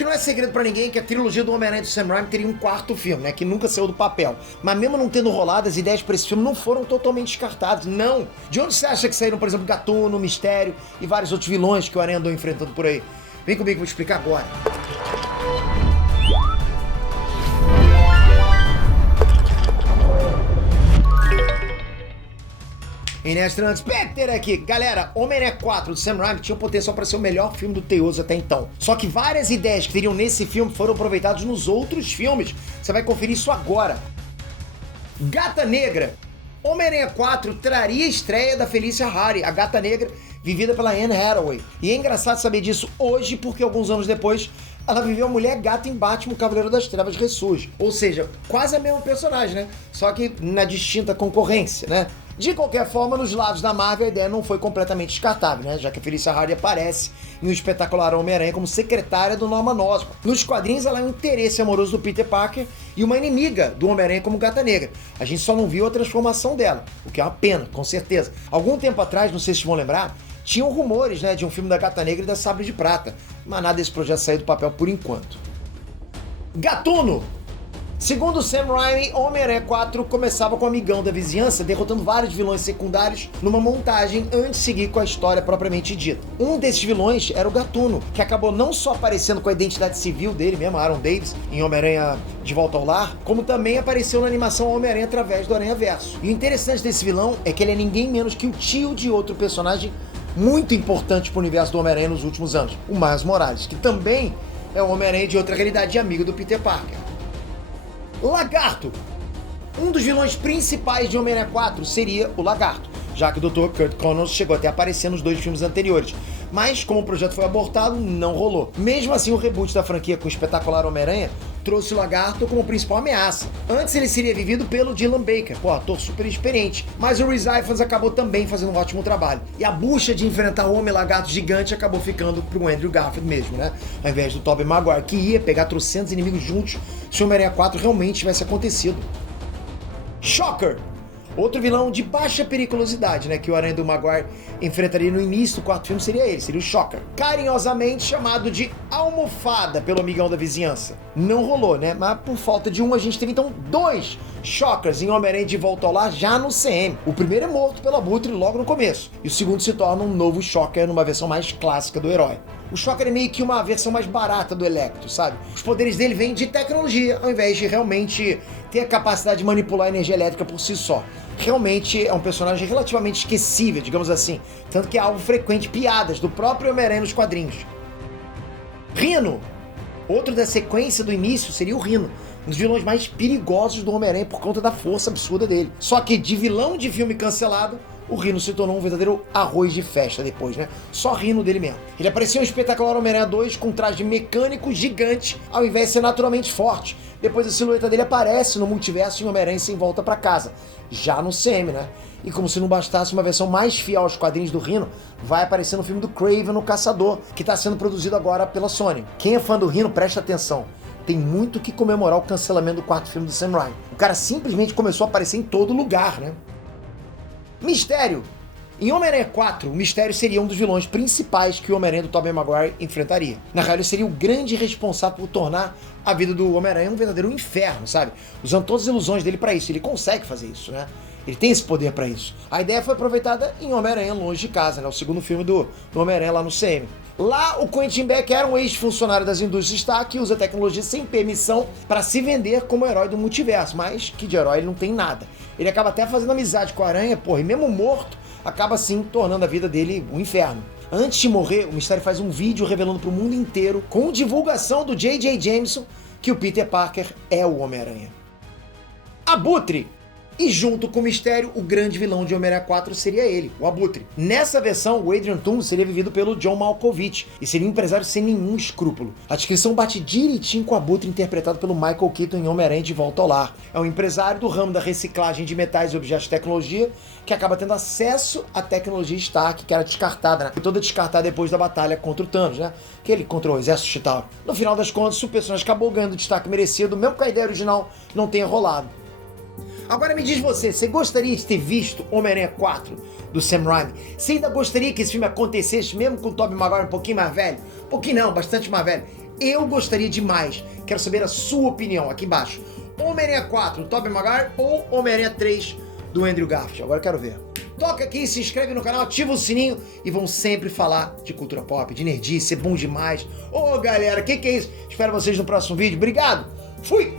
que não é segredo pra ninguém que a trilogia do Homem-Aranha do Sam Raimi teria um quarto filme, né, que nunca saiu do papel. Mas mesmo não tendo rolado, as ideias pra esse filme não foram totalmente descartadas, não. De onde você acha que saíram, por exemplo, Gatuno, Mistério e vários outros vilões que o Aranha andou enfrentando por aí? Vem comigo que eu vou explicar agora. Inestrantes, Peter aqui. Galera, Homem-Aranha 4 do Sam Raimi tinha o potencial para ser o melhor filme do Teioso até então. Só que várias ideias que teriam nesse filme foram aproveitadas nos outros filmes. Você vai conferir isso agora. Gata Negra. Homem-Aranha 4 traria a estreia da Felicia Hardy, a Gata Negra, vivida pela Anne Hathaway. E é engraçado saber disso hoje, porque alguns anos depois, ela viveu a mulher gata em Batman, o Cavaleiro das Trevas ressurge. Ou seja, quase a mesma personagem, né? Só que na distinta concorrência, né? De qualquer forma, nos lados da Marvel, a ideia não foi completamente descartável, né? Já que a Felicia Hardy aparece em um espetacular Homem-Aranha como secretária do Norman Osborn. Nos quadrinhos, ela é um interesse amoroso do Peter Parker e uma inimiga do Homem-Aranha como Gata Negra. A gente só não viu a transformação dela, o que é uma pena, com certeza. Algum tempo atrás, não sei se vocês vão lembrar, tinham rumores, né, de um filme da Gata Negra e da Sabre de Prata, mas nada desse projeto saiu do papel por enquanto. Gatuno! Segundo Sam Raimi, Homem-Aranha 4 começava com o amigão da vizinhança derrotando vários vilões secundários numa montagem antes de seguir com a história propriamente dita. Um desses vilões era o Gatuno, que acabou não só aparecendo com a identidade civil dele mesmo, Aaron Davis, em Homem-Aranha de Volta ao Lar, como também apareceu na animação Homem-Aranha através do Aranha-Verso. E o interessante desse vilão é que ele é ninguém menos que o tio de outro personagem muito importante para o universo do Homem-Aranha nos últimos anos, o Miles Morales, que também é o Homem-Aranha de outra realidade e amigo do Peter Parker. Lagarto! Um dos vilões principais de Homem-Aranha 4 seria o Lagarto, já que o Dr. Kurt Connors chegou até a aparecer nos 2 filmes anteriores. Mas, como o projeto foi abortado, não rolou. Mesmo assim, o reboot da franquia com o espetacular Homem-Aranha trouxe o Lagarto como principal ameaça. Antes ele seria vivido pelo Dylan Baker, ator super experiente, mas o Rhys Ifans acabou também fazendo um ótimo trabalho. E a bucha de enfrentar o Homem-Lagarto gigante acabou ficando pro Andrew Garfield mesmo, né? Ao invés do Tobey Maguire, que ia pegar trocentos inimigos juntos se o Homem-Aranha 4 realmente tivesse acontecido. Shocker! Outro vilão de baixa periculosidade, né, que o Aranha do Maguire enfrentaria no início do quarto filme seria ele, seria o Shocker. Carinhosamente chamado de Almofada pelo amigão da vizinhança. Não rolou, né, mas por falta de um a gente teve então 2 Shockers em Homem-Aranha de Volta ao Lar já no CM. O primeiro é morto pelo Abutre logo no começo, e o segundo se torna um novo Shocker numa versão mais clássica do herói. O Shocker é meio que uma versão mais barata do Electro, sabe? Os poderes dele vêm de tecnologia, ao invés de realmente ter a capacidade de manipular a energia elétrica por si só. Realmente é um personagem relativamente esquecível, digamos assim. Tanto que é alvo frequente piadas do próprio Homem-Aranha nos quadrinhos. Rhino! Outro da sequência do início seria o Rhino, um dos vilões mais perigosos do Homem-Aranha por conta da força absurda dele. Só que de vilão de filme cancelado, o Rhino se tornou um verdadeiro arroz de festa depois, né? Só Rhino dele mesmo. Ele apareceu em espetacular Homem-Aranha 2 com um traje mecânico gigante, ao invés de ser naturalmente forte. Depois a silhueta dele aparece no multiverso em Homem-Aranha Sem Volta Pra Casa, já no CM, né? E como se não bastasse, uma versão mais fiel aos quadrinhos do Rhino vai aparecer no filme do Kraven, o Caçador, que está sendo produzido agora pela Sony. Quem é fã do Rhino, presta atenção. Tem muito que comemorar o cancelamento do quarto filme do Sam Raimi. O cara simplesmente começou a aparecer em todo lugar, né? Mistério! Em Homem-Aranha 4, o Mistério seria um dos vilões principais que o Homem-Aranha do Tobey Maguire enfrentaria. Na real, ele seria o grande responsável por tornar a vida do Homem-Aranha um verdadeiro inferno, sabe? Usando todas as ilusões dele pra isso. Ele consegue fazer isso, né? Ele tem esse poder pra isso. A ideia foi aproveitada em Homem-Aranha Longe de Casa, né? O segundo filme do Homem-Aranha lá no CM. Lá, o Quentin Beck era um ex-funcionário das indústrias Stark que usa tecnologia sem permissão para se vender como herói do multiverso, mas que de herói ele não tem nada. Ele acaba até fazendo amizade com a Aranha, e mesmo morto, acaba assim tornando a vida dele um inferno. Antes de morrer, o Mistério faz um vídeo revelando para o mundo inteiro, com divulgação do J.J. Jameson, que o Peter Parker é o Homem-Aranha. Abutre! E junto com o Mistério, o grande vilão de Homem-Aranha 4 seria ele, o Abutre. Nessa versão, o Adrian Toomes seria vivido pelo John Malkovich e seria um empresário sem nenhum escrúpulo. A descrição bate direitinho com o Abutre interpretado pelo Michael Keaton em Homem-Aranha de Volta ao Lar. É um empresário do ramo da reciclagem de metais e objetos de tecnologia que acaba tendo acesso à tecnologia Stark, que era descartada, né? Foi toda descartada depois da batalha contra o Thanos, né? Que ele contra o exército Chitauri. No final das contas, o personagem acabou ganhando o destaque merecido, mesmo que a ideia original não tenha rolado. Agora me diz você gostaria de ter visto Homem-Aranha 4 do Sam Raimi? Você ainda gostaria que esse filme acontecesse mesmo com o Tobey Maguire um pouquinho mais velho? Um pouquinho não, bastante mais velho. Eu gostaria demais. Quero saber a sua opinião aqui embaixo. Homem-Aranha 4, Tobey Maguire ou Homem-Aranha 3 do Andrew Garfield? Agora eu quero ver. Toca aqui, se inscreve no canal, ativa o sininho e vamos sempre falar de cultura pop, de nerdice, é bom demais. Ô galera, que é isso? Espero vocês no próximo vídeo. Obrigado, fui!